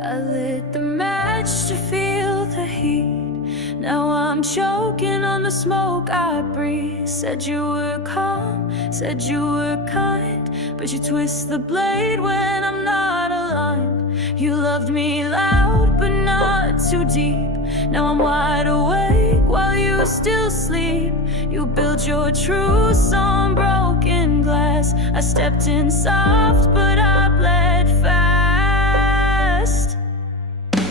I lit the match to feel the heat. Now I'm choking on the smoke I breathe. Said you were calm, said you were kind, but you twist the blade when I'm not aligned. You loved me loud, but not too deep. Now I'm wide awake while you still sleep. You built your truce on broken glass. I stepped in soft, but I bled fast.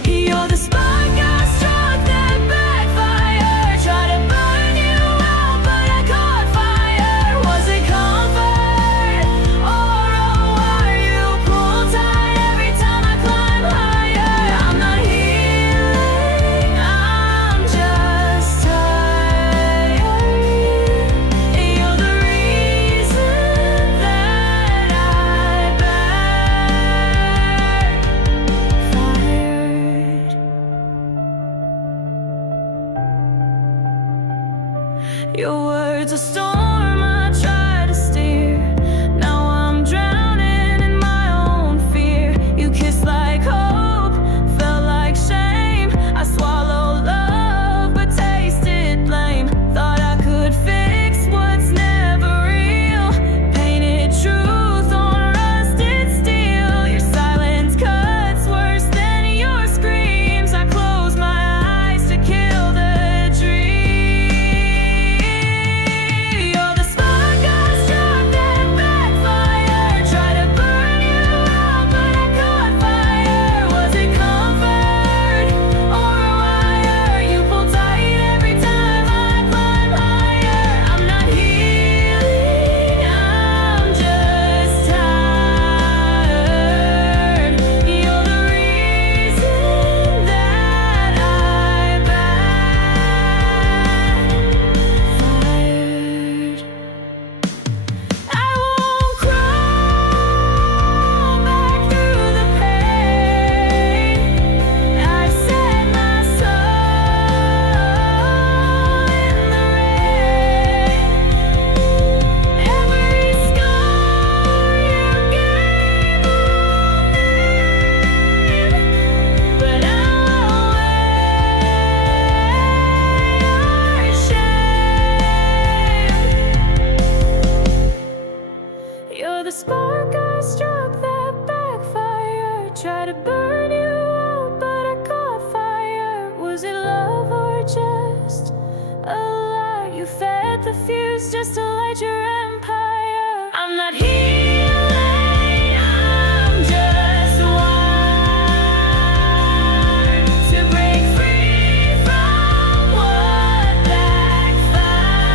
You're the spark I struck that backfire. Tried to burn you out, but I caught fire. Was it comfort or a wire you pulled tight every time I climb higher? I'm not healing, I'm just tired. You're the reason that I backfired. Your words a storm I try to steer. Now I'm drowning in my own fear. You kissed like hope, felt like shame. I swallowed love but tasted blame. Thought I could fix what's never real. Painted truth on rusted steel. Your silence cuts worse than your screams. I close my eyes to kill the dream. You're the spark I struck that backfire. Tried to burn you out, but I caught fire. Was it comfort or a wire you pulled tight every time I climb higher? I'm not healing, I'm just tired. You're the reason that I backfired. I won't crawl back through the pain. I've set my soul in the rain. Every scar you gave a name, but I'll wear your shame. You're the spark I struck that backfire. Tried to burn you out, but I caught fire. Was it love or just a lie? You fed the fuse just to light your empire. I'm not healing, I'm just wired to break free from what backfired.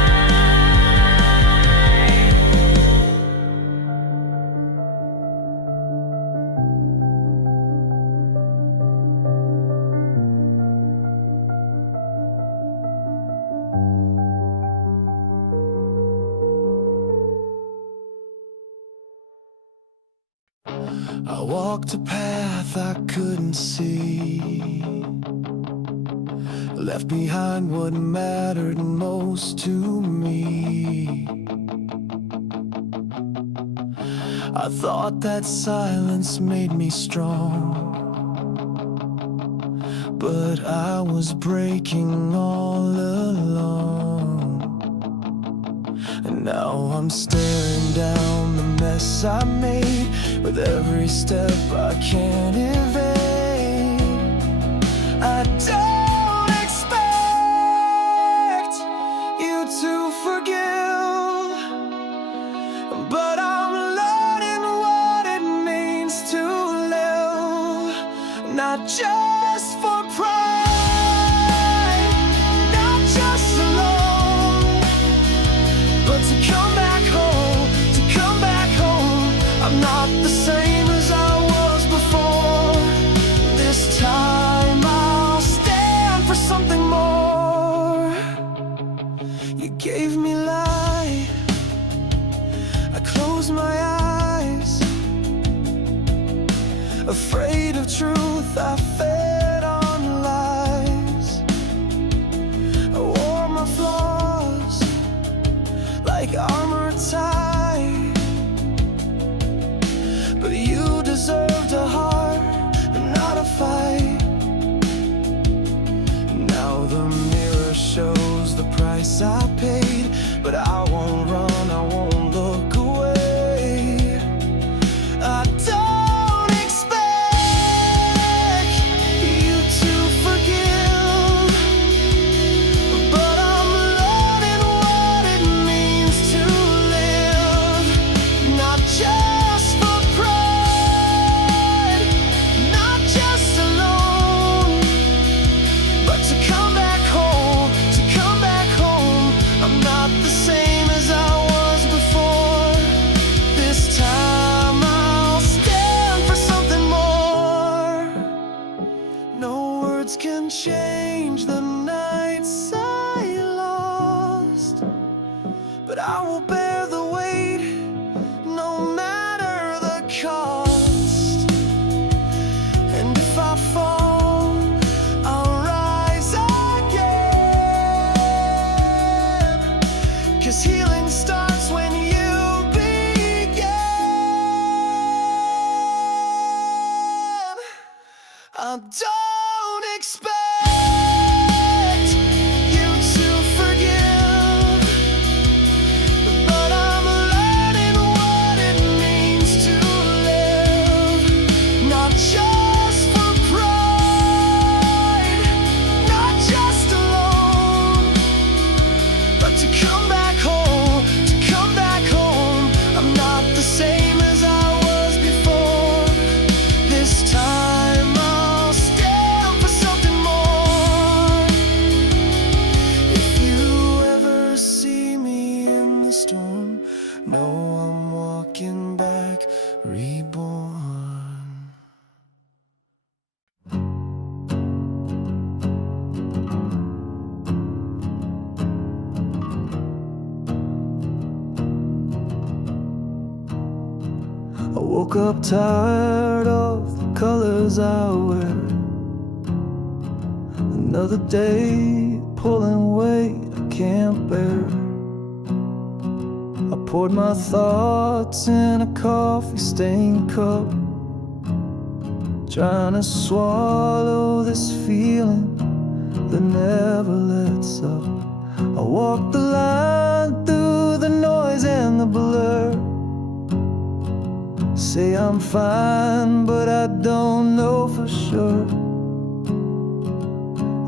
I walked a path I couldn't see, left behind what mattered most to me. I thought that silence made me strong, but I was breaking all along. And now I'm staring down the mess I made with every step I can't evade. I don't expect you to forgive, but I'm learning what it means to live, not just for pride, not just alone, but to come back home, to come back home. I'm not the same as I was before. This time I'll stand for something more. You gave me light, I closed my eyes. Afraid of truth, I fed on lies. I wore my flaws like armor tight, but you deserved a heart and not a fight. price I paid, but I won't run, I won't look away. I don't expect you to forgive, but I'm learning what it means to live, not just for pride, not just alone, but to come back home, to come back home. I'm not the same as I was before. This time I'll stand for something more. No words can change the nights I lost, but I will bear the weight, no matter the cost. And if I fall, I'll rise again, 'cause healing starts when you begin. I don't expect you to forgive, but I'm learning what it means to live, not just for pride, not just alone, but to come back home, to come back home. I'm not the same as I was before. This time I'll stand for something more. If you ever see me in the storm, know I'm walking back reborn. I woke up tired of the colors I wear. Another day pulling weight I can't bear. I poured my thoughts in a coffee-stained cup, trying to swallow this feeling that never lets up. I walk the line through the noise and the blur. Say I'm fine, but I don't know for sure.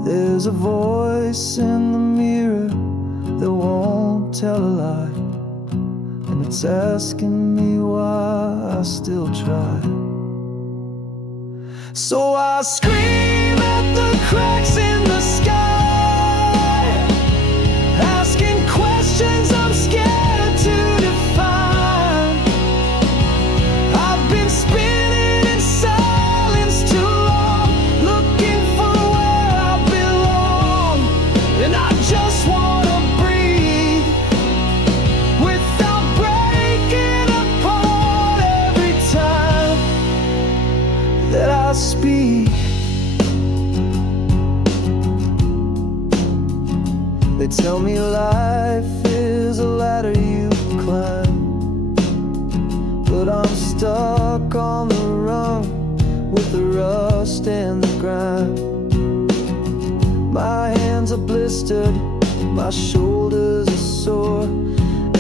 There's a voice in the mirror that won't tell a lie, and it's asking me why I still try. So I scream at the cracks in the sky, asking questions I'm scared to define. I've been spinning in silence too long, looking for where I belong, and I just wanna breathe without breaking apart every time that I speak. They tell me life is a ladder you climb, but I'm stuck on the rung with the rust and the grime. My hands are blistered, my shoulders are sore,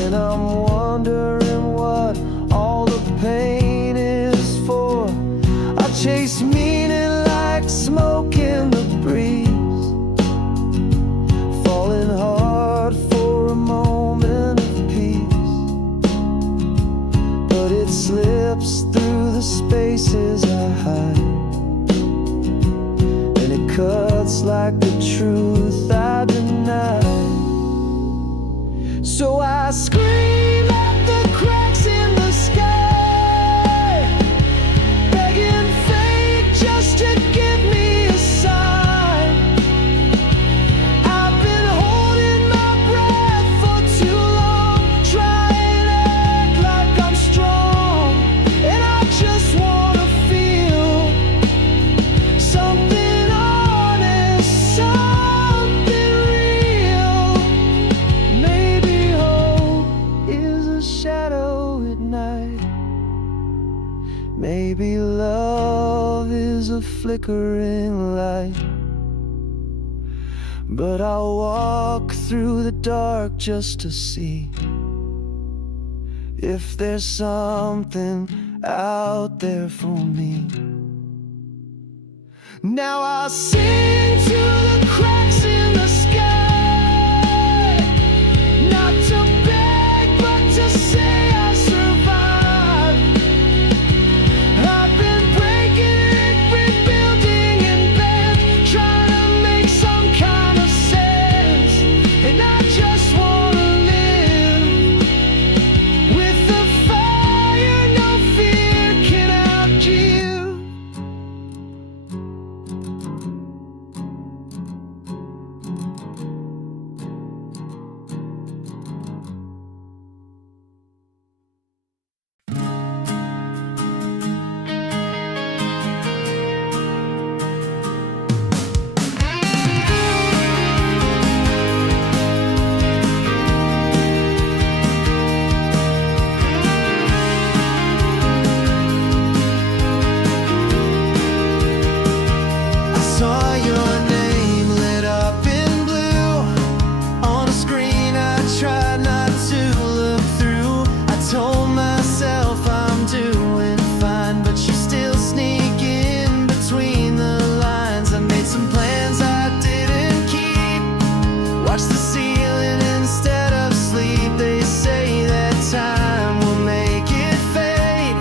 and I'm wondering what all the pain is for. I chase meaning like smoke in the breeze, falling hard for a moment of peace, but it slips through the spaces I hide, and it cuts like the truth I deny. So I scream at the cracks in the sky, begging fate just to give me a sign. I've been holding my breath for too long, trying to act like I'm strong, and I just wanna feel something honest, something real. Maybe hope is a shadow at night. Maybe love is a flickering light. but I'll walk through the dark just to see if there's something out there for me. Now I'll sing to the cracks in the sky, not to beg but to say I survived. I've been breaking it, rebuilding in bed, trying to make some kind of sense. And I just wanna live with the fire no fear can outgive. Saw your name lit up in blue on a screen I tried not to look through. I told myself I'm doing fine, but you still sneak in between the lines. I made some plans I didn't keep, watch the ceiling instead of sleep. They say that time will make it fade,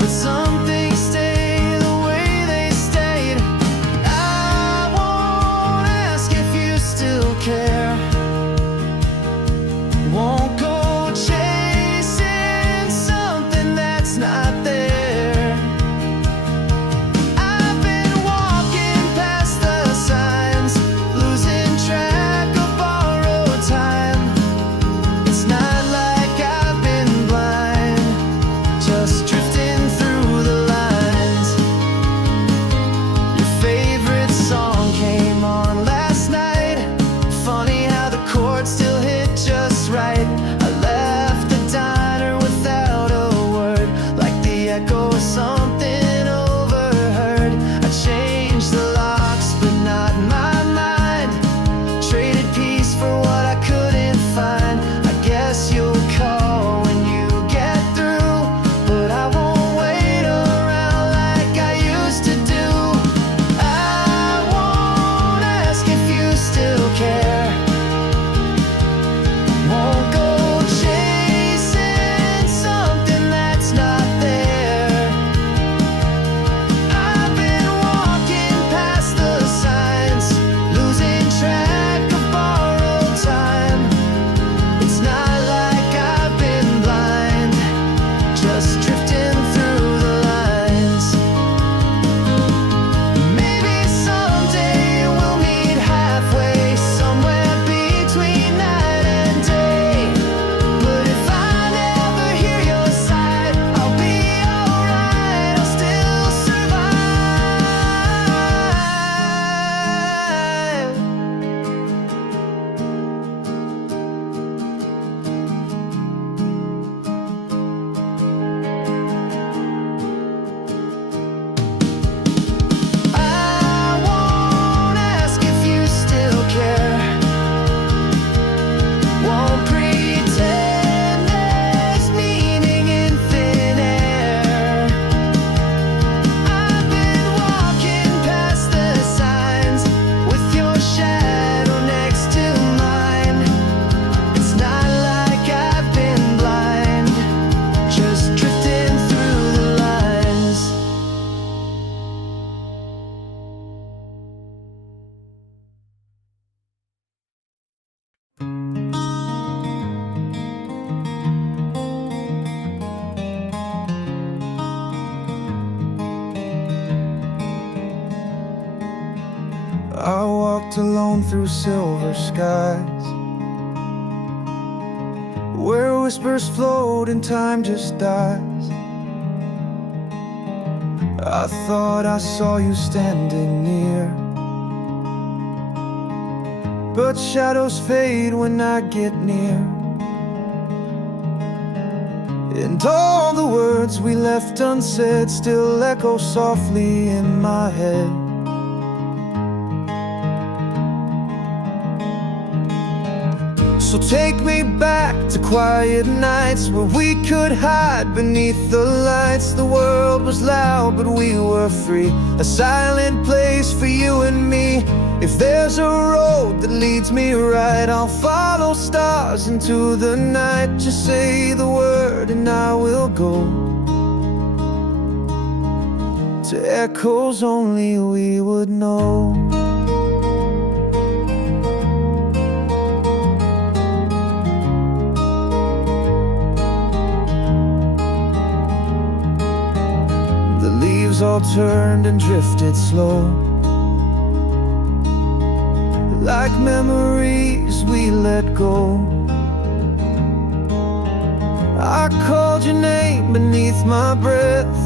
but some things stay the way they stayed. I won't ask if you still care, won't go chasing something that's not there. I've been walking past the signs, losing track of borrowed time. It's not like I've been blind, just drifting through the lines. Your favorite song came on last night. Funny how the chords still hit just right. I left the diner without a word, like the echo of something overheard. I changed the locks, but not my mind. Traded peace for what I couldn't find. I guess you'll call when you get through, but I won't wait around like I used to do. I won't ask if you still care, won't go chasing something that's not there. I've been walking past the signs, losing track of borrowed time. It's not like I've been blind, just drifting through the lines. Maybe someday we'll meet halfway, somewhere between night and day. But if I never hear your side, I'll be alright, I'll still survive. I won't ask if you still care, won't pretend there's meaning in thin air. I've been walking past the signs with your shadow next to mine. It's not like I've been blind, just drifting through the lines. I walked alone through silver skies, where whispers float and time just dies. I thought I saw you standing near, but shadows fade when I get near. And all the words we left unsaid still echo softly in my head. So take me back to quiet nights where we could hide beneath the lights. The world was loud but we were free, a silent place for you and me. If there's a road that leads me right, I'll follow stars into the night. Just say the word and I will go to echoes only we would know. The leaves all turned and drifted slow, like memories we let go. I called your name beneath my breath.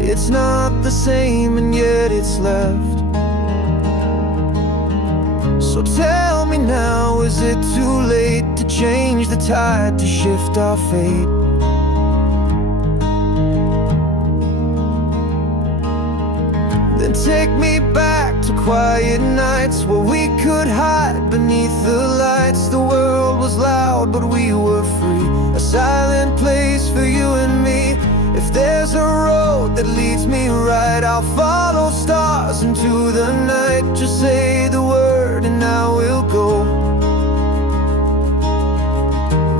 It's not the same and yet it's left. So tell me now, is it too late to change the tide, to shift our fate? Then take me back to quiet nights where we could hide beneath the lights. The world was loud but we were free, a silent place for you and me. If there's a road that leads me right, I'll follow stars into the night. Just say the word and I will go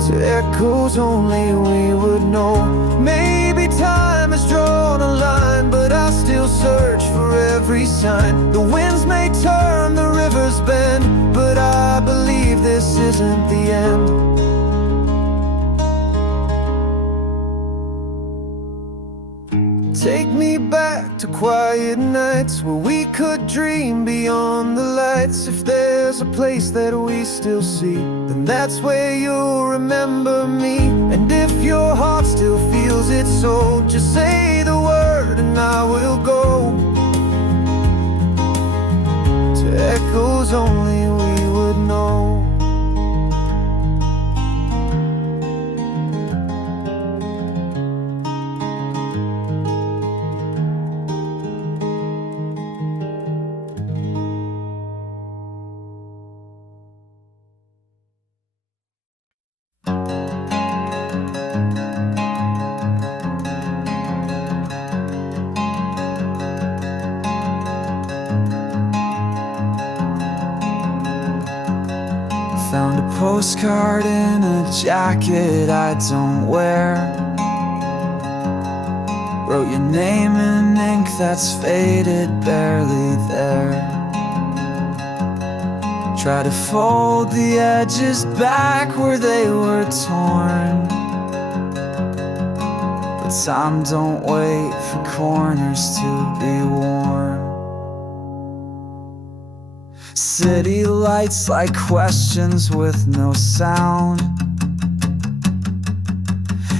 to echoes only we would know. Maybe time has drawn a line, but I'll still search for every sign. The winds may turn, the rivers bend, but I believe this isn't the end. Take me back to quiet nights where we could dream beyond the lights. If there's a place that we still see, then that's where you'll remember me. And if your heart still feels it so, just say the word and I will go to echoes only we would know. Found a postcard in a jacket I don't wear. Wrote your name in ink that's faded, barely there. Try to fold the edges back where they were torn, but time don't wait for corners to be worn. City lights like questions with no sound.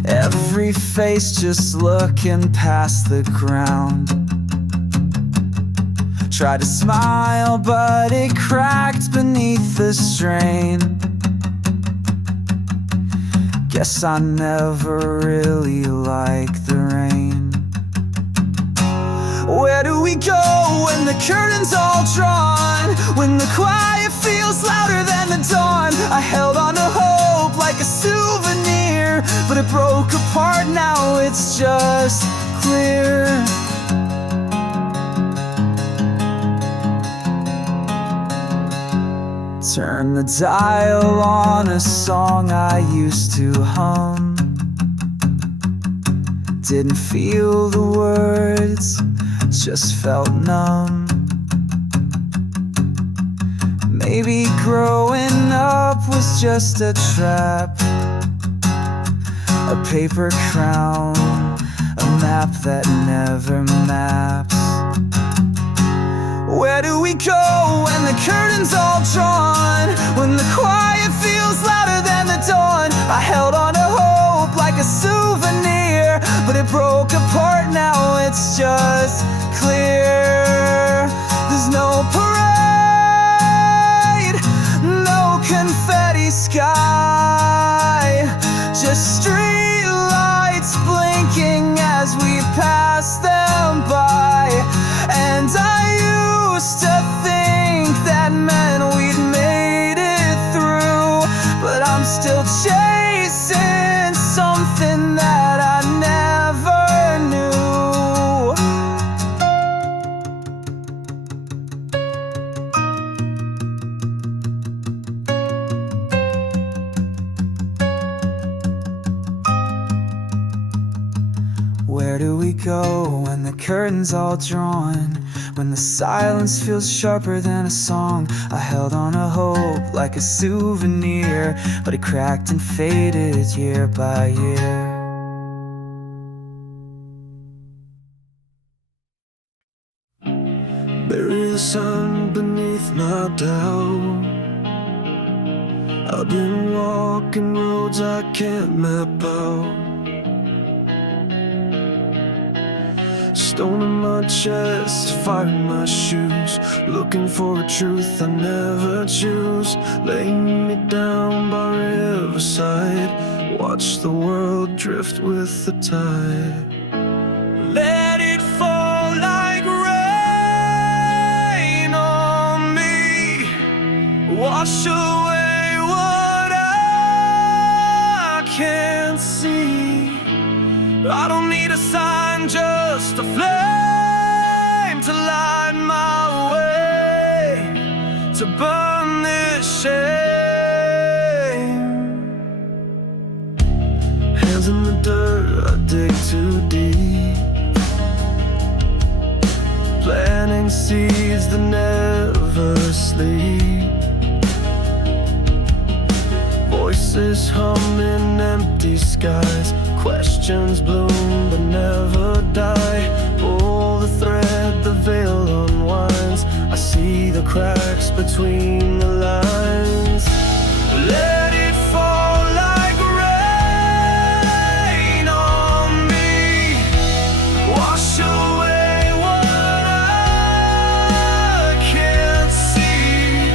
Every face just looking past the ground. Tried to smile but it cracked beneath the strain. Guess I never really liked the rain. Where do we go when the curtain's all drawn? When the quiet feels louder than the dawn? I held on to hope like a souvenir, but it broke apart, now it's just clear. Turn the dial on a song I used to hum. Didn't feel the words, just felt numb. Maybe growing up was just a trap, a paper crown, a map that never maps. Where do we go when the curtain's all drawn? When the quiet feels louder than the dawn? I held on to hope like a souvenir, but it broke apart, now it's just clear. There's no parade, no confetti sky, just street lights blinking as we pass them by. And I used to think that meant we'd made it do we go when the curtain's all drawn? When the silence feels sharper than a song? I held on to hope like a souvenir, but it cracked and faded year by year. Bury the sun beneath my doubt. I've been walking roads I can't map out. Stone in my chest, fire in my shoes, looking for a truth I never choose. Laying me down by riverside, watch the world drift with the tide. Let it fall like rain on me, wash away what I can't see. I don't need a sign, just a flame to light my way, to burn this shame. Hands in the dirt, I dig too deep, planting seeds that never sleep. Voices hum in empty skies, questions bloom but never die. Pull the thread, the veil unwinds, I see the cracks between the lines. Let it fall like rain on me, wash away what I can't see.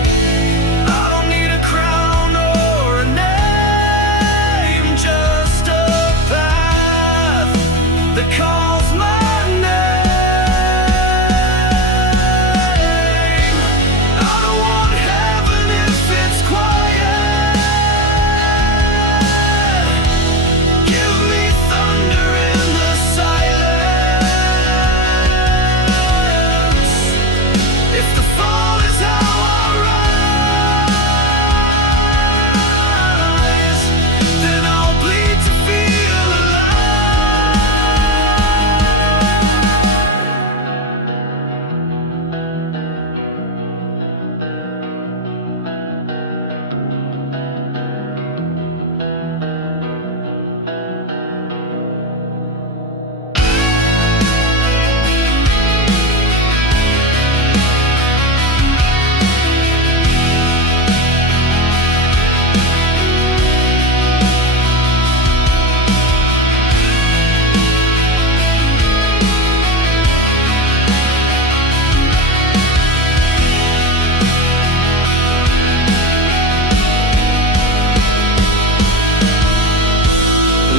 I don't need a crown or a name, just a path that calls my name. I don't want heaven if it's quiet. Give me thunder in the silence. If the fall is how I rise, then I'll bleed to feel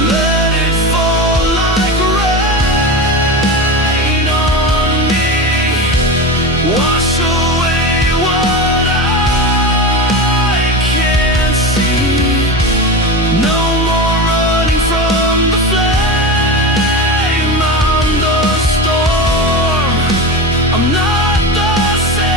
let it fall like rain on me, wash away what I can't see. No more running from the flame. I'm the storm, I'm not the same.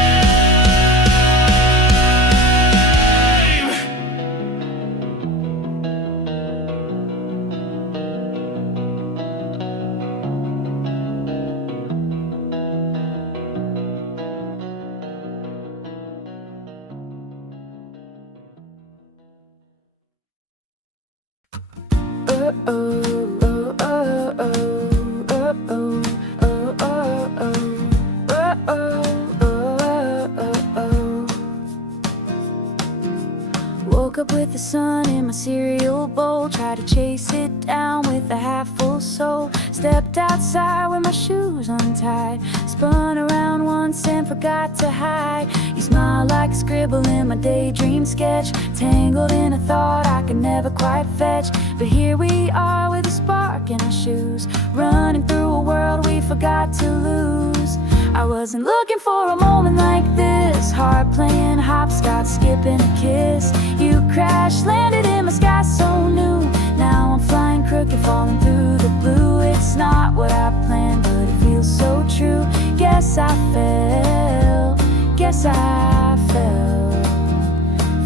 Woke up with the sun in my cereal bowl, tried to chase it down with a half-full soul. Stepped outside with my shoes untied, spun around once and forgot to hide. You smile like a scribble in my daydream sketch, tangled in a thought I could never quite fetch. But here we are with a spark in our shoes, running through a world we forgot to lose. I wasn't looking for a moment like this, heart playing hopscotch, skipping a kiss. You crash landed in my sky so new, now I'm flying crooked, falling through the blue. It's not what I planned, but it feels so true. Guess I fell, guess I fell,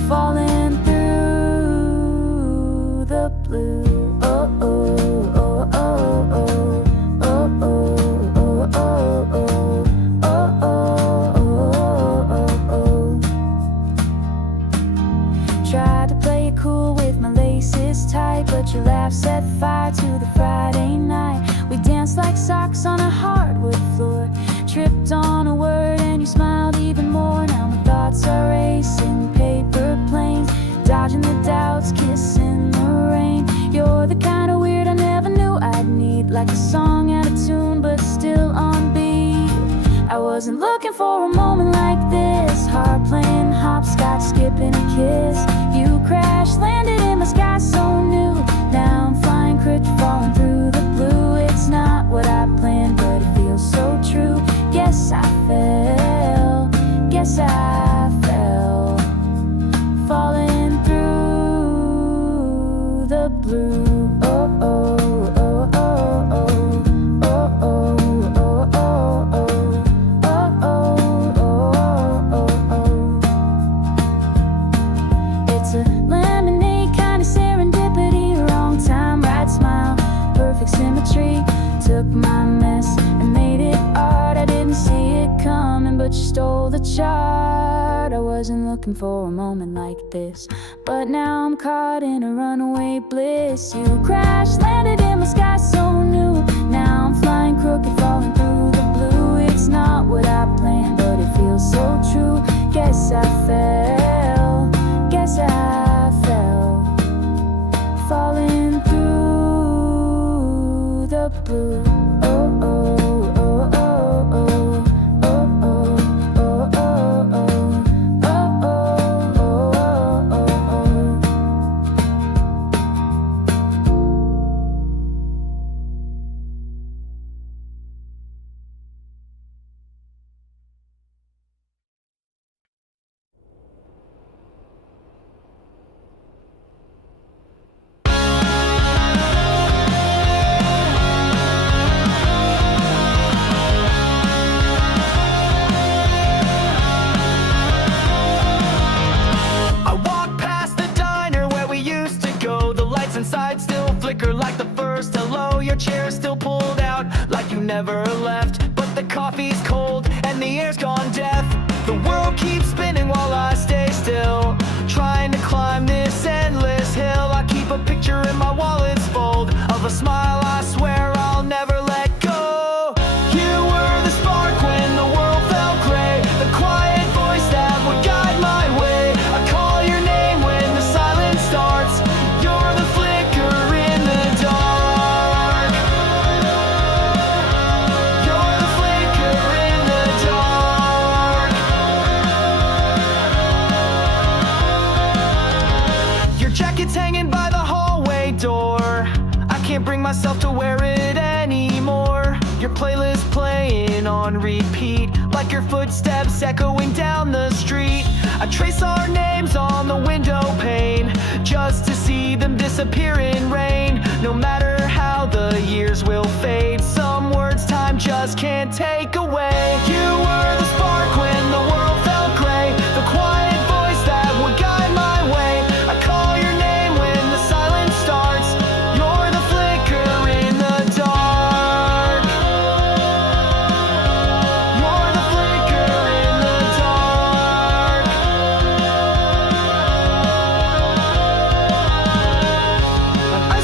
falling through the blue. Oh, oh, oh, oh, oh, oh. but your laugh set fire to the Friday night. We danced like socks on a hardwood floor, tripped on a word and you smiled even more. Now my thoughts are racing, paper planes, dodging the doubts, kissing the rain. You're the kind of weird I never knew I'd need, like a song out of tune but still on beat. I wasn't looking for a moment like this, heart playing hopscotch, skipping a kiss. You crash landed in my sky so new. Now I'm flying crooked, falling through the blue. It's not what I planned, but it feels so true. Guess I fell, guess I fell, falling through the blue. Oh, oh, oh, oh, oh, oh, oh, oh, oh, oh. It's a lemonade kind of serendipity, wrong time, right smile, perfect symmetry. Took my mess and made it art. I didn't see it coming, but you stole the chart. I wasn't looking for a moment like this, but now I'm caught in a runaway bliss. You crashed, landed in my sky so new. Now I'm flying crooked, falling through the blue. It's not what I planned, but it feels so true. Guess I fell, guess I fell, falling through the blue. Oh, oh, oh, oh, oh, oh, oh, oh, oh, oh, oh, oh, oh, oh. Inside still flicker like the first hello. Your chair is still pulled out like you never left, but the coffee's cold and the air's gone deaf. The world keeps spinning while I stay still, trying to climb this endless hill. I keep a picture in my wallet's fold of a smile I swear I'll never let go. You were the spark when the world felt gray, the quiet voice that would guide my way. I call your name when the silence starts. You're the flicker in the dark. You're the flicker in the dark. Your jacket's hanging by the hallway door. I can't bring myself to wear it anymore. Your playlist playing on repeat, like your footsteps echoing down the street. I trace our names on the window pane, just to see them disappear in rain. No matter how the years will fade, some words time just can't take away. You were the spark when the world felt gray, the quiet voice that would guide my way. I call your name when the silence starts. You're the flicker in the dark. You're the flicker in the dark. I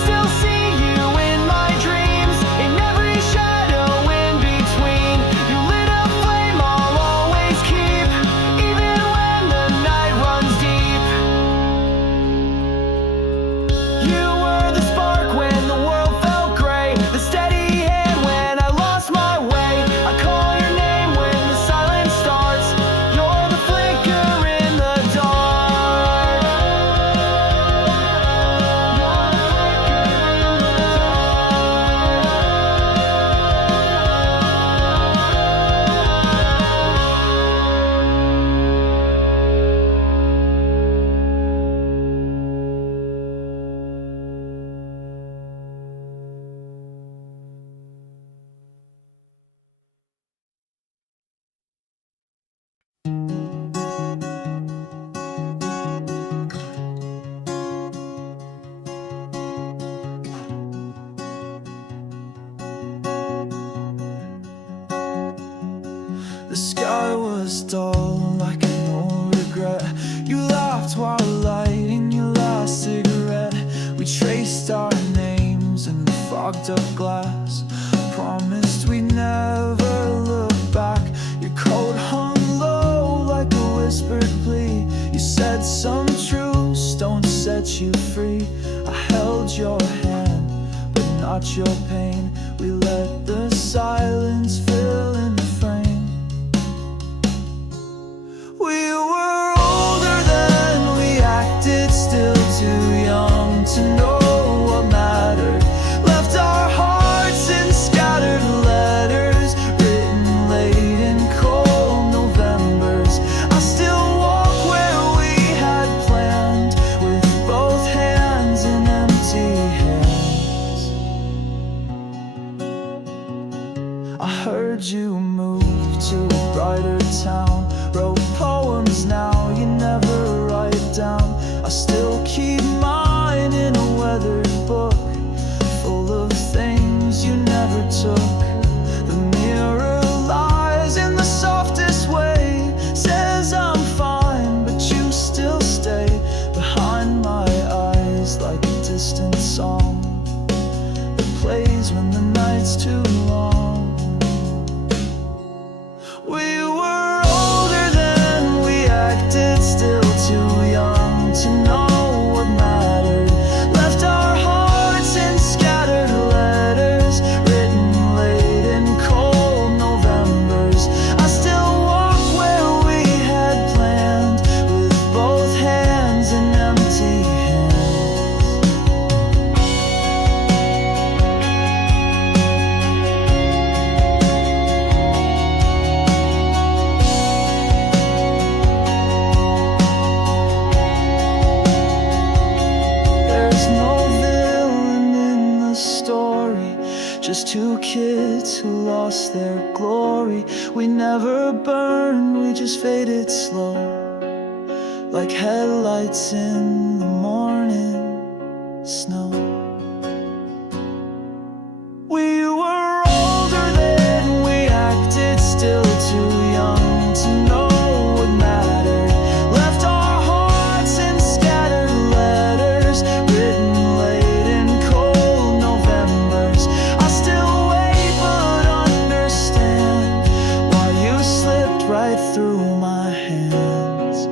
crushed up glass. Promised we'd never look back. Your coat hung low like a whispered plea. You said some truths don't set you free. I held your hand, but not your pain. We let the silence fill in the frame. We were older than we acted, still too young to know what mattered. Left our hearts in scattered letters, written late in cold Novembers. I still walk where we had planned, with both hands in empty hands. I heard you moved to a brighter town, wrote poems now you never write down. I still keep mine in a weathered book, full of things you never took. The mirror lies in the softest way, says I'm fine, but you still stay behind my eyes like a distant song that plays when the night's too long. We were older than we acted, still too young to know what mattered. Left our hearts in scattered letters, written late in cold Novembers. I still walk where we had planned, with both hands in empty just two kids who lost their glory. We never burned, we just faded slow, like headlights in the morning snow. We were older than we acted, still too young to know what mattered. Left our hearts in scattered letters, written late in cold Novembers. I still wait but understand why you slipped right through my hands.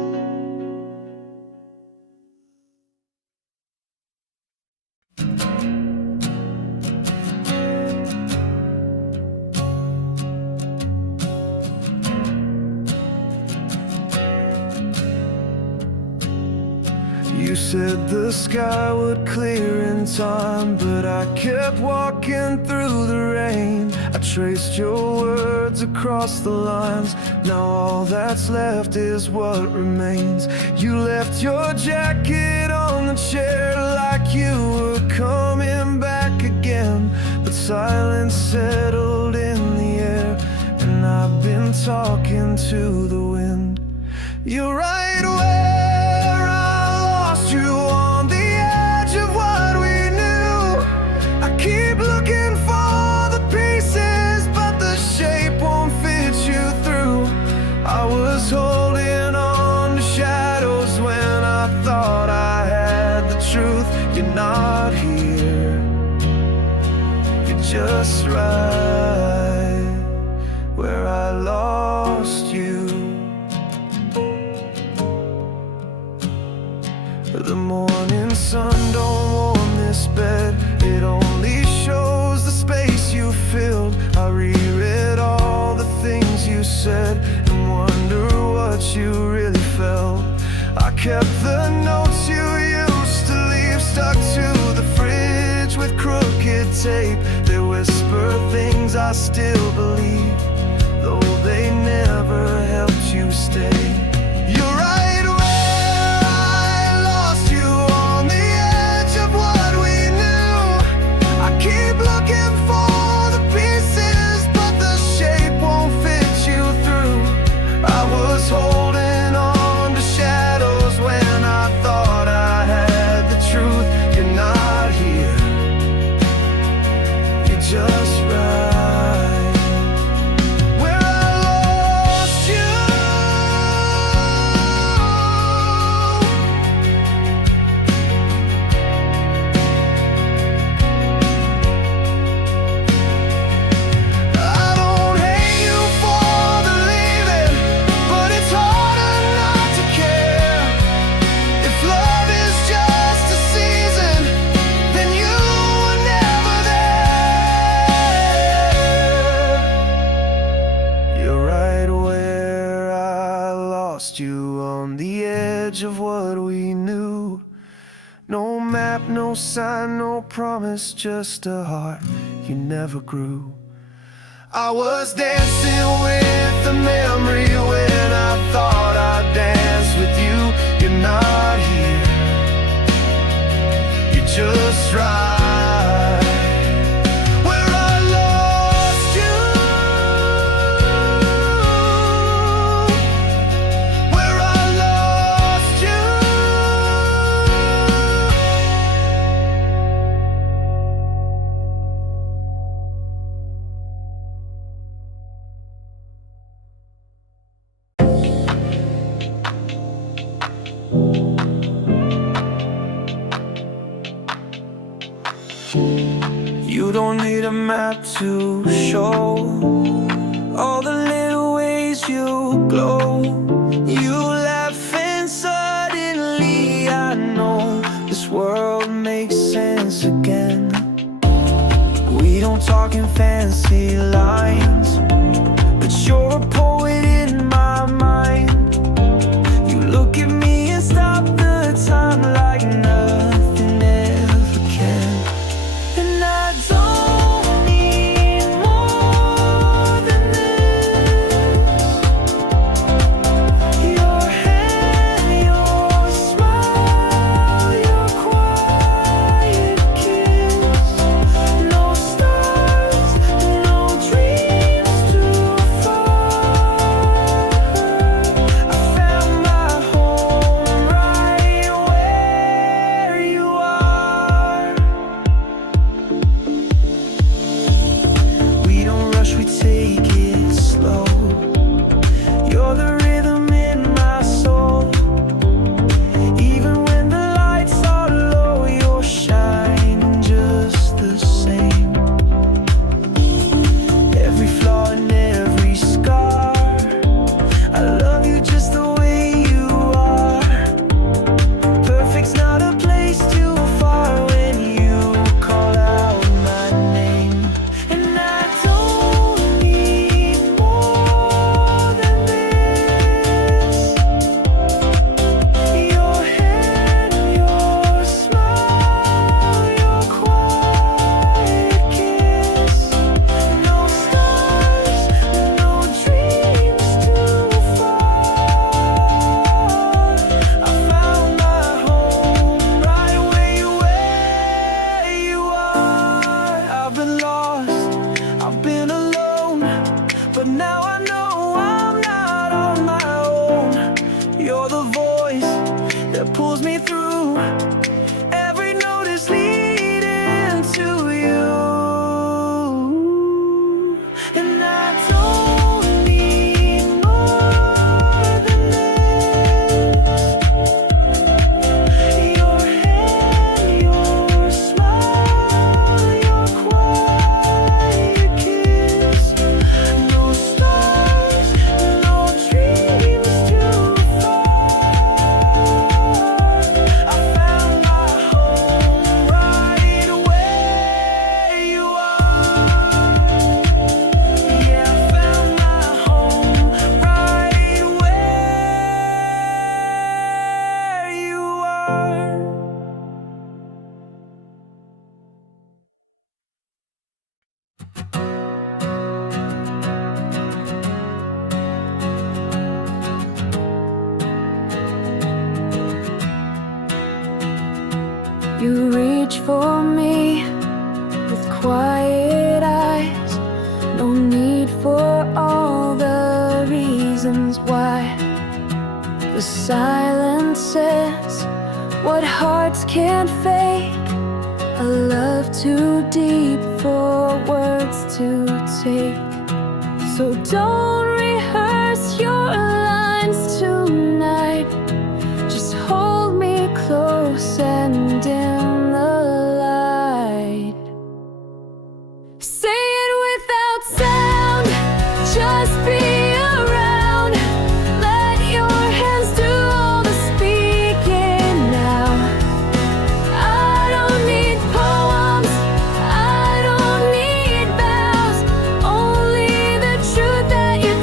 You said the sky would clear in time, but I kept walking through the rain. I traced your words across the lines. Now all that's left is what remains. You left your jacket on the chair like you were coming back again, but silence settled in the air, and I've been talking to the wind. You're right where I lost you, on the edge of what we knew. I keep looking for the pieces, but the shape won't fit you through. I was holding on to shadows when I thought I had the truth. You're not here, you're just right where I lost you. The morning sun don't warm this bed, it only shows the space you filled. I reread all the things you said and wonder what you really felt. I kept the notes you used to leave stuck to the fridge with crooked tape. They whisper things I still believe, though they never helped you stay. You're right. Keep looking for the pieces, but the shape won't fit you through. I was holding on to shadows when I thought I had the truth. You're not here, you're just right where I lost you. No map, no sign, no promise, just a heart you never grew. I was dancing with the memory when I thought I'd dance with you. You're not here, you're just right where I lost you, where I lost you. You don't need a map to show all the little ways you glow. You laugh and suddenly I know this world makes sense again. We don't talk in fancy lines, but you're a poet in my mind. You look at me and stop the time like nothing ever can. And I don't need more than this. Your hand, your smile, your quiet kiss. No stars, no dreams too far. I found my home right where you are. We don't rush, we take it slow. You're the rhythm in my soul. Even when the lights are low, you're shining just the same. Every flaw and every scar, I love you just the way you are. Perfect's not a place too far when you call out my name. And I don't need more than this. Your hand, your smile, your quiet kiss. No stars, no dreams too far. I found my home right where you are. I've been lost, I've been alone, but now I know I'm not on my own. You're the voice that pulls me through. Every note is leading to you. And I don't need more than this. Your hand, your smile, your quiet kiss. No stars, no dreams too far. I found my home right where you are. Yeah, I found my home right where you are. You reach for me with quiet eyes. No need for all the reasons why. The silence says what hearts can't fake. A love too deep for words to take. So don't rehearse your lines tonight. Just hold me close and dim the light. Say it without sound, just be around. Let your hands do all the speaking now. I don't need poems, I don't need vows, only the truth that you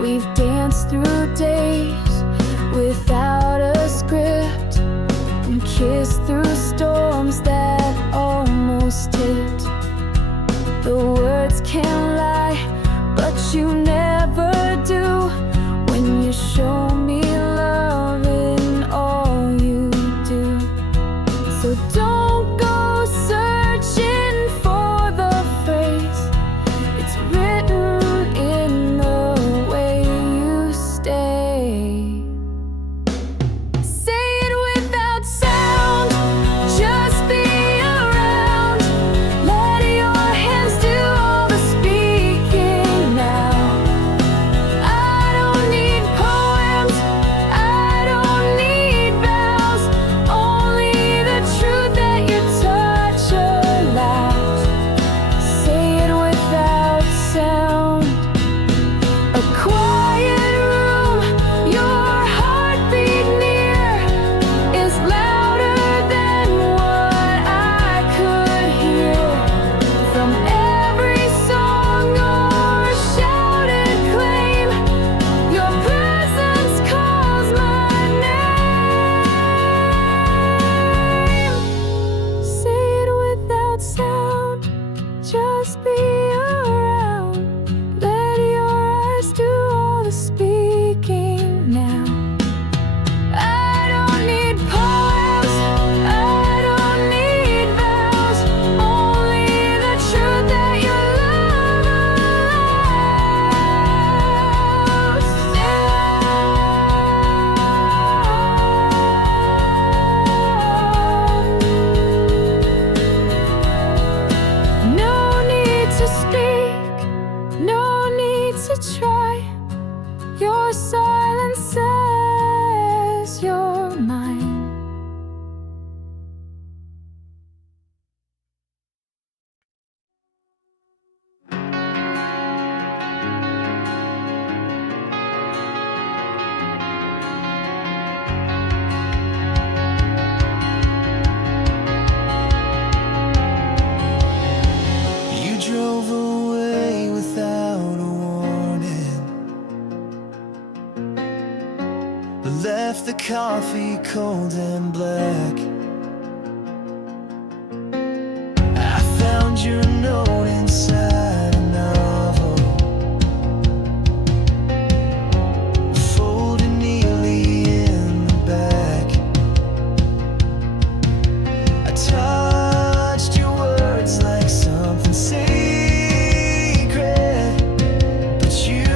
We've danced through days without a script and kissed through storms that almost hit. The words can't lie, but you never do when you show me love in all you do. So don't go searching for the phrase, it's written in the way you stay. Say it without sound, just be around. Let your hands do all the speaking now. I don't need poems, I don't need vows, only the truth that you touch allows. Say it without sound. A quiet room, your heartbeat near is louder than what I could hear. From every song or shouted claim, your presence calls my name. Say it without sound, just be around. Let your eyes do all the speaking now. I don't need poems, I don't need vows, only the truth that your love allows. No need to speak, no need to try. Your silence says you're mine. You drove away without a warning, left the coffee cold and black. I found your note inside a novel, folded neatly in the back. I touched your words like something sacred, but you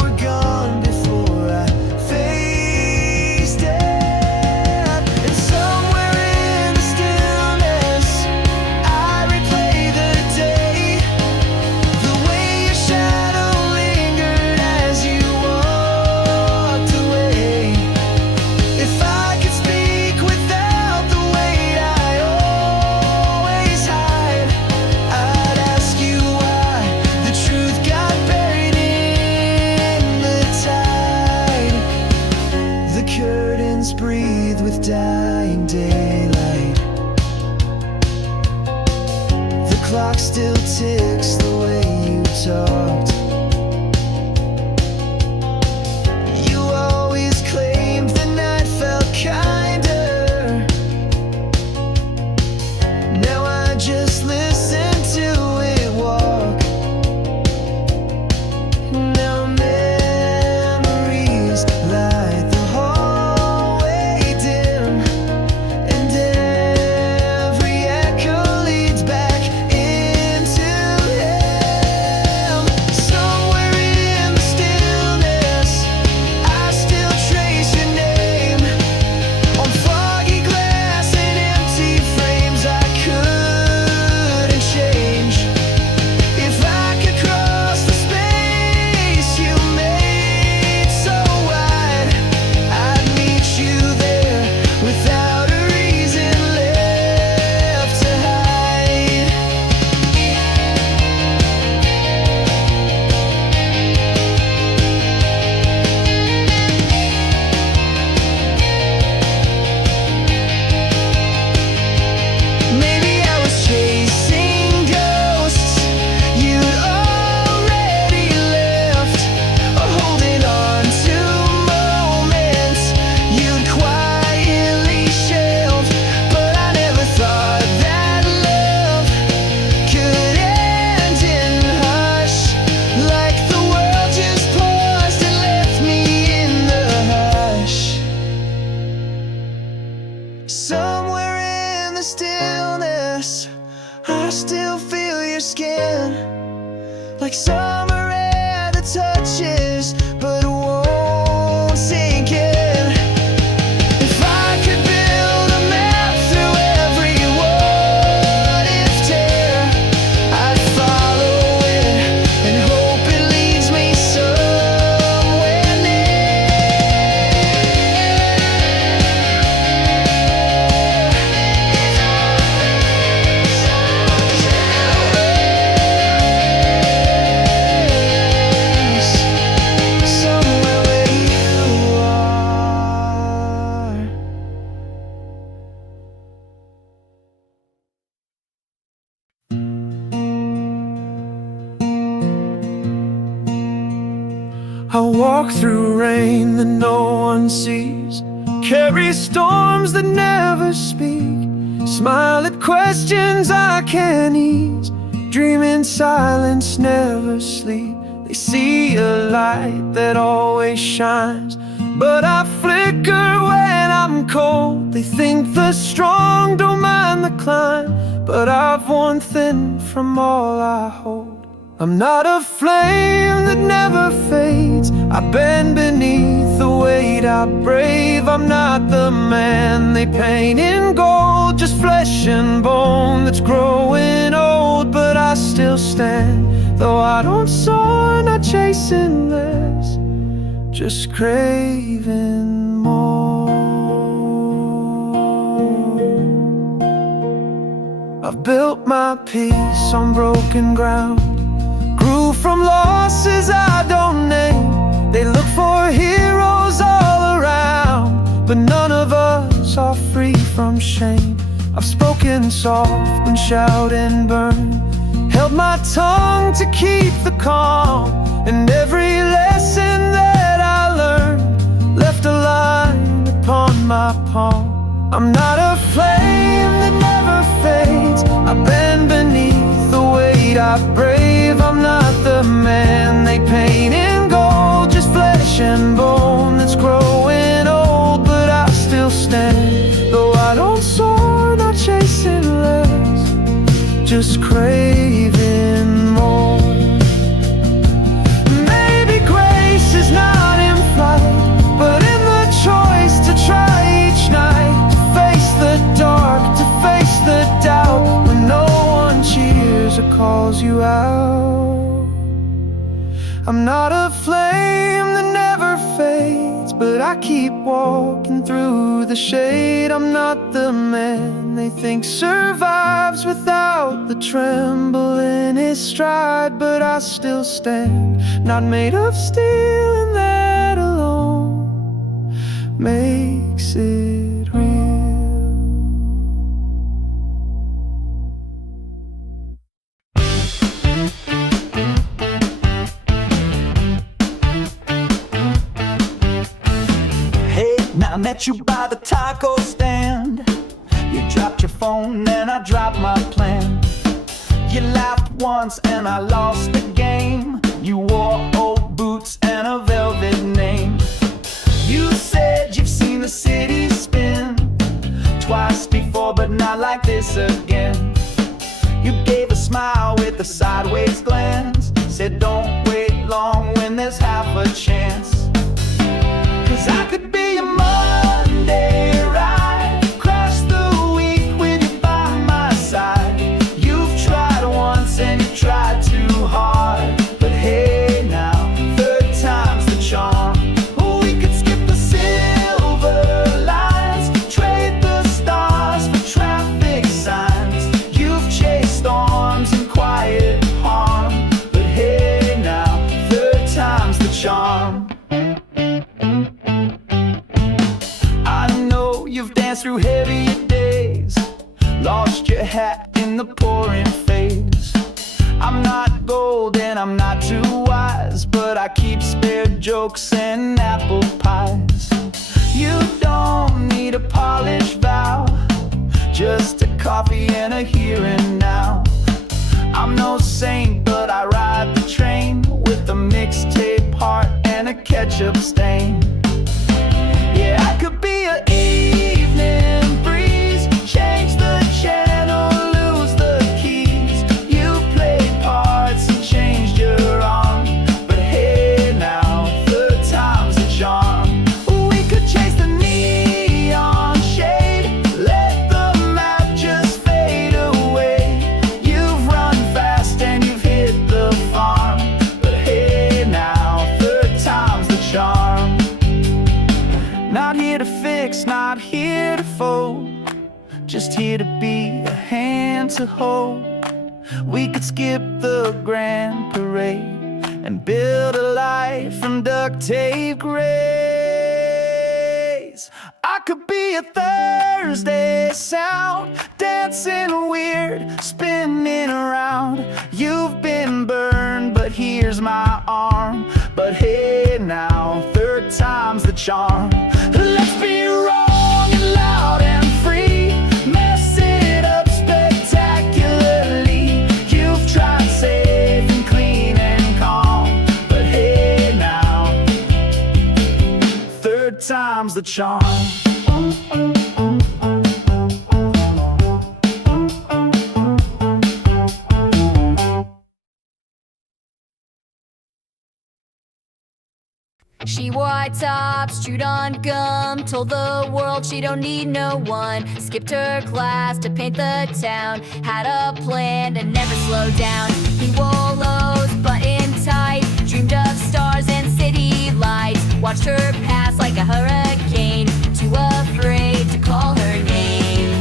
were gone before I faced it. And so touches, but it won't sink in. If I could build a map through every what if tear, I'd follow it and hope it leads me somewhere somewhere where you are. I walk through rain that no one sees, carry storms that never speak, smile at questions I can't ease, dream in silence, never sleep. They see a light that always shines, but I flicker when I'm cold. They think the strong don't mind the climb, but I've worn thin from all I hold. I'm not a flame that never fades, I bend beneath the weight I brave. I'm not the man they paint in gold, just flesh and bone that's growing old. But I still stand, though I don't soar, not chasing less, just craving more. I've built my peace on broken ground, grew from losses I don't name. They look for heroes all around, but none of us are free from shame. I've spoken soft when shout and burn, held my tongue to keep the calm, and every lesson that I learned left a line upon my palm. I'm not a flame that never fades, I bend beneath the weight I brave. I'm not the man they paint in gold, just flesh and bone that's growing old. But I still stand, though I don't soar, not chasing less, just craving more. Maybe grace is not in flight, but in the choice to try each night, to face the dark, to face the doubt, when no one cheers or calls you out. I'm not a flame that never fades, but I keep walking through the shade. I'm not the man they think survives without the tremble in his stride, but I still stand, not made of steel, and that alone makes it real. I met you by the taco stand. You dropped your phone and I dropped my plan. You laughed once and I lost the game. You wore old boots and a velvet name. You said you've seen the city spin twice before, but not like this again. You gave a smile with a sideways glance, said don't wait long when there's half a chance. 'Cause I could be a Monday ride, crash the week when you're by my side. You've tried once and you tried too hard, but hey now, third time's the charm. We could skip the silver lines, trade the stars for traffic signs. You've chased storms and quiet harm, but hey now, third time's the charm. You've danced through heavier days, lost your hat in the pouring phase. I'm not gold and I'm not too wise, but I keep spare jokes and apple pies. You don't need a polished vow, just a coffee and a here and now. I'm no saint, but I ride the train with a mixtape heart and a ketchup stain. Yeah, I could be an evening breeze, change the channel, lose the keys. You played parts and changed your arm, but hey foe, just here to be a hand to hold. We could skip the grand parade and build a life from duct tape grays. I could be a Thursday sound, dancing weird, spinning around. You've been burned, but here's my arm. But hey now, third time's the charm. Let's be wrong and loud and free, mess it up spectacularly. You've tried safe and clean and calm, but hey now, third time's the charm. She wore high tops, chewed on gum, told the world she don't need no one. Skipped her class to paint the town, had a plan to never slow down. He wore lows, button tight, dreamed of stars and city lights. Watched her pass like a hurricane, too afraid to call her name.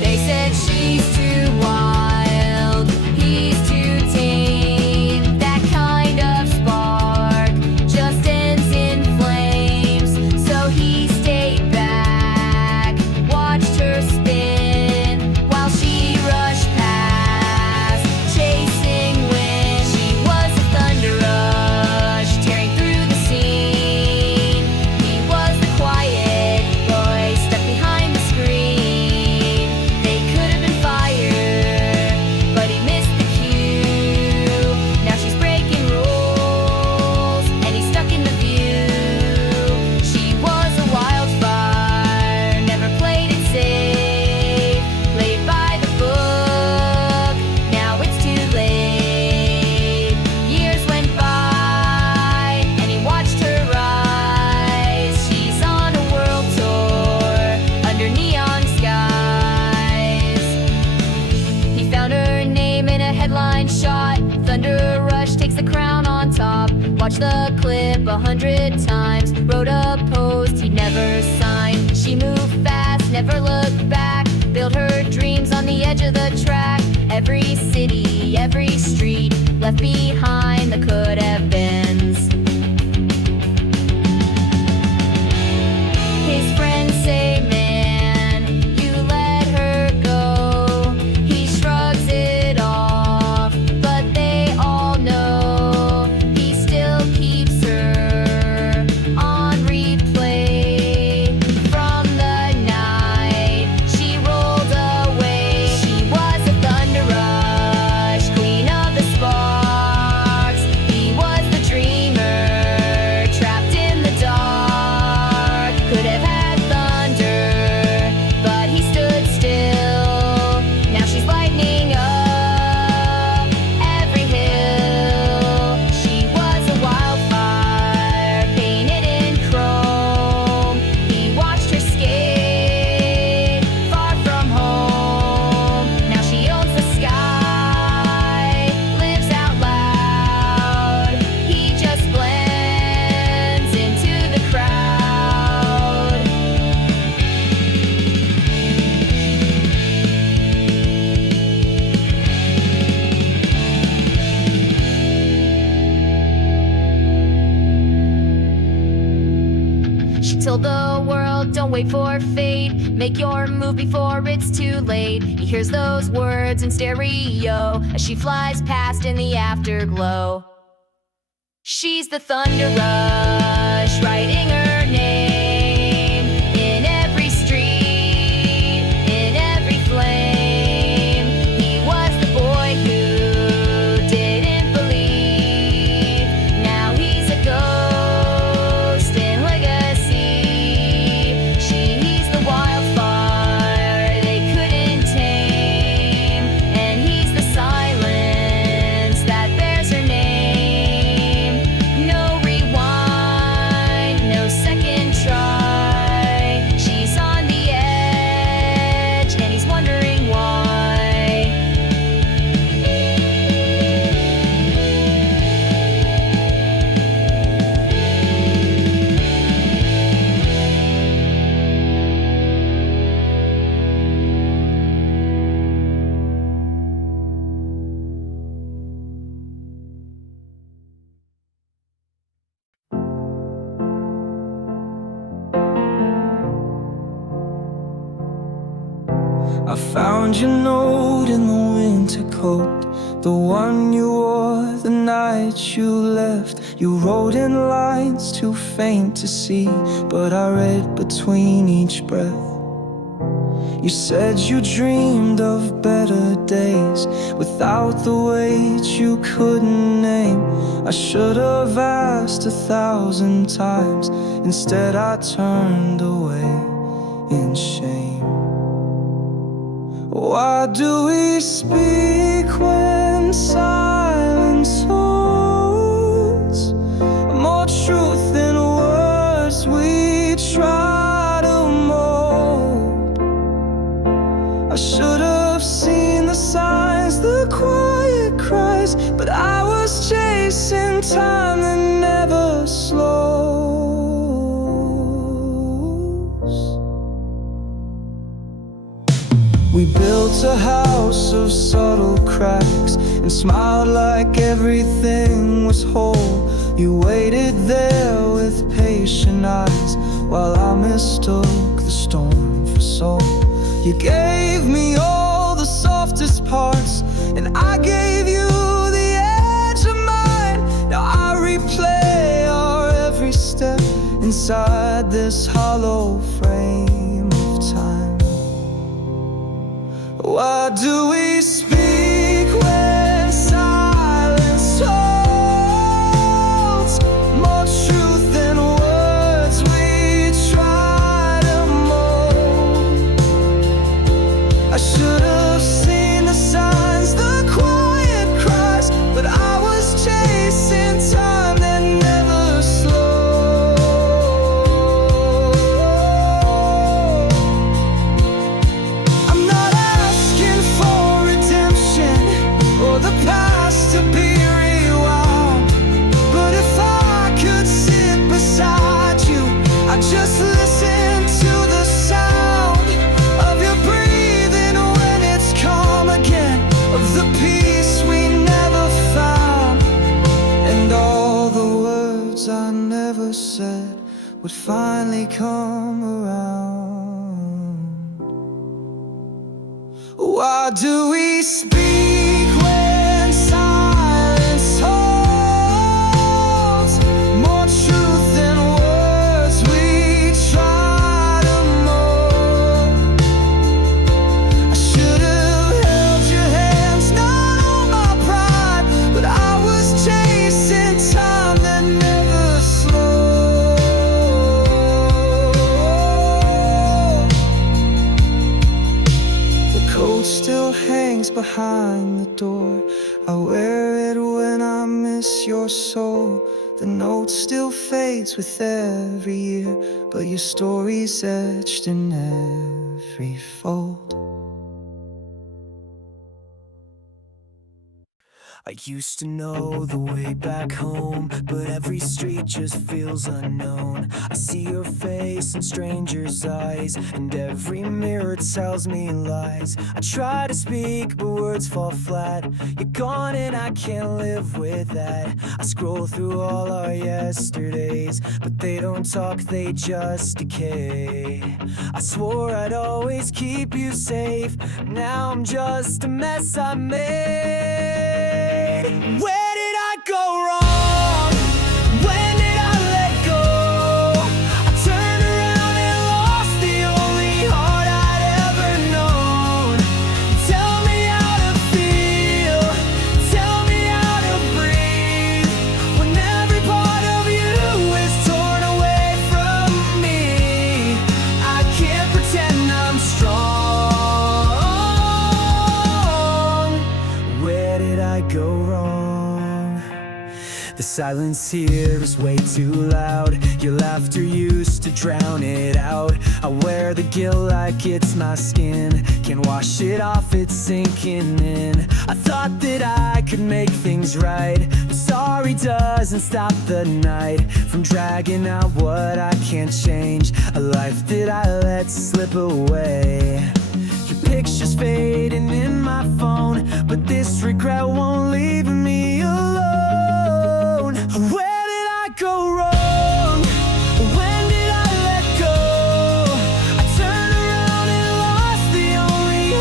They said she's too wild, he's too tame. That kind of spark just ends in flames. So he stayed back, watched her spin while she rushed past, chasing wind. She was a thunder rush, tearing through the scene. He was the quiet boy stuck behind the screen. They could have been fired, but he missed the cue. Now she's breaking rules, and he's stuck in the view. She was a wildfire, never played it safe, played by the book. Now it's too late. Years went by, and he watched her rise. She's on a world tour under neon skies. He found her name in a headline shot. Thunder Rush takes the crown on top. Watched the clip 100 times. Wrote a post he never signed. She moved fast, never looked back. Built her dreams on the edge of the track. Every city, every street, left behind the could have beens. His friends say, man, you let her go. He shrugs it off, but they all know he still keeps her on replay. From the night she rolled away, she was a thunder rush, queen of the sparks. He was the dreamer, trapped in the dark. Could have had thunder, but he stood still. Now she's lightning up every hill. She was a wildfire, painted in chrome. He watched her skate far from home. Now she owns the sky, lives out loud. He just blends into the crowd. She told the world, don't wait for fate. Make your move before it's too late. He hears those words in stereo as she flies past in the afterglow. She's the thunder rush, writing her name in every street, in every flame. He was the boy who didn't believe. Now he's a ghost in legacy. She's the wildfire they couldn't tame, and he's the silence that bears her name. No rewind. I found your note in the winter coat, the one you wore the night you left. You wrote in lines too faint to see, but I read between each breath. You said you dreamed of better days without the weight you couldn't name. I should have asked 1,000 times, instead I turned away in shame. Why do we speak when silence holds more truth than words we try to mold? I should have seen the signs, the quiet cries, but I was chasing time that never slows. We built a house of subtle cracks and smiled like everything was whole. You waited there with patient eyes while I mistook the storm for soul. You gave me all the softest parts, and I gave you the edge of mine. Now I replay our every step inside this hollow frame of time. Why do we speak when silence holds more truth than words we try to mold? I should have seen the signs, the quiet cries, but I was chasing time that never slows. I'm not asking for redemption or the past to be rewound, but if I could sit beside you, I'd just listen to the sound of your breathing when it's calm again, of the peace we never found, and all the words I never said would finally come around. Why do we speak when silence holds more truth than words we try to mold? I should have held your hands, not on my pride, but I was chasing time that never slows. The coat still hangs behind the door. I wear it when I miss your soul. The note still fades with every year, but your story's etched in every fold. I used to know the way back home, but every street just feels unknown. I see your face in strangers' eyes, and every mirror tells me lies. I try to speak, but words fall flat. You're gone and I can't live with that. I scroll through all our yesterdays, but they don't talk, they just decay. I swore I'd always keep you safe, now I'm just a mess I made. Where did I go wrong? When did I let go? I turned around and lost the only heart I'd ever known. Tell me how to feel, tell me how to breathe, when every part of you is torn away from me. I can't pretend I'm strong. Where did I go wrong? The silence here is way too loud. Your laughter used to drown it out. I wear the guilt like it's my skin. Can't wash it off, it's sinking in. I thought that I could make things right, but sorry doesn't stop the night from dragging out what I can't change. A life that I let slip away. Your picture's fading in my phone, but this regret won't leave me alone. Where did I go wrong? When did I let go? I turned around and lost the only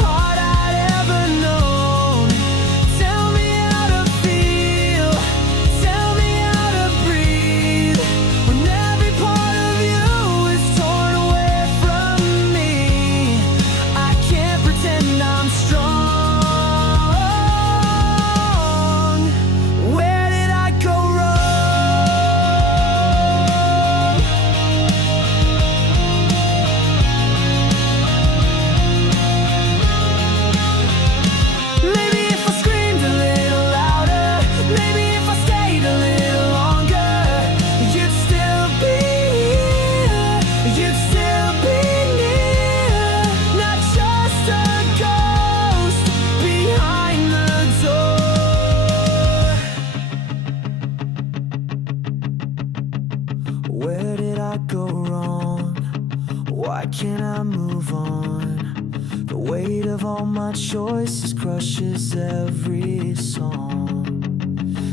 can I move on? The weight of all my choices crushes every song.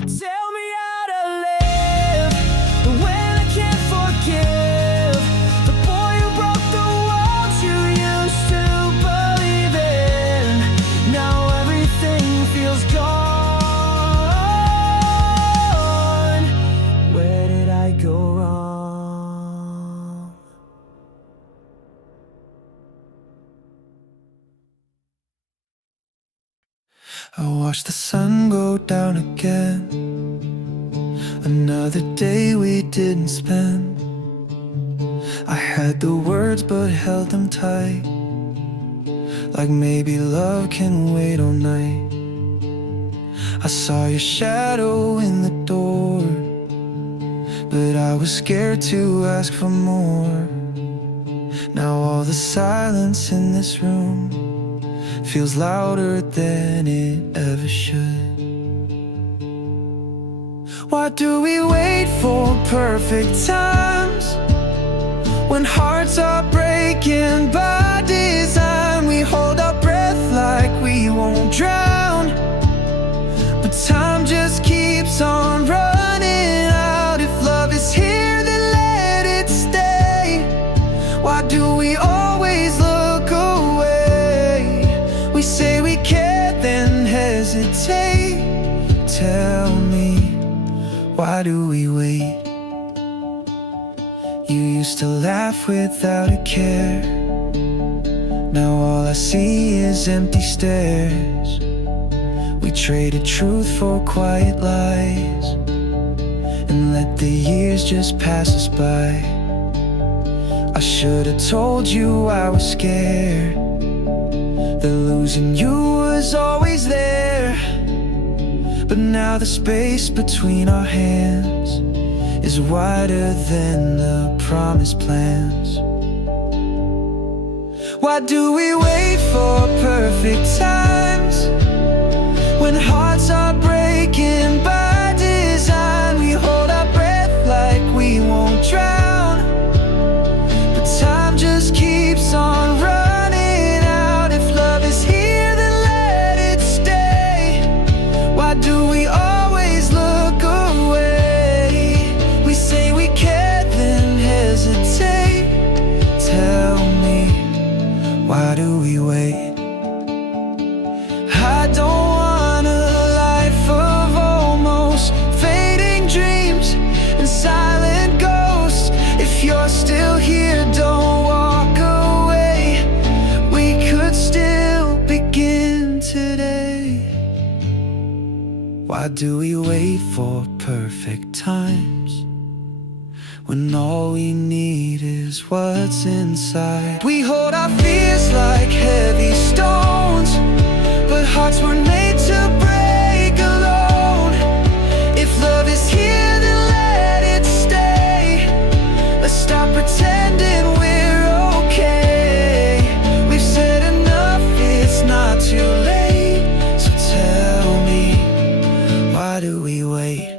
Tell me how to live, but when I can't forgive the boy who broke the walls you used to believe in. Now everything feels gone. Where did I go wrong? I watched the sun go down again. Another day we didn't spend. I had the words but held them tight, like maybe love can wait all night. I saw your shadow in the door, but I was scared to ask for more. Now all the silence in this room feels louder than it ever should. Why do we wait for perfect times when hearts are breaking by design? We hold our breath like we won't drown, but time just keeps on running out. If love is here, then let it stay. Why do we always look away? We say we care, then hesitate. Tell me, why do we wait? You used to laugh without a care. Now all I see is empty stares. We traded truth for quiet lies and let the years just pass us by. I should have told you I was scared that losing you was always there. But now the space between our hands is wider than the promised plans. Why do we wait for perfect times when hearts are breaking by design? We hold our breath like we won't drown, but time just keeps on running out. If love is here, then let it stay. Why do we always look away? We say we care, then hesitate. Tell me, why do we wait? I don't want a life of almost fading dreams and silent ghosts. If you're still here, don't walk away. We could still begin today. Why do we wait for perfect times when all we need is what's inside? We hold our fears like heavy stones, but hearts were made to break alone. If love is here, then let it stay. Let's stop pretending we're okay. We've said enough, it's not too late. So tell me, why do we wait?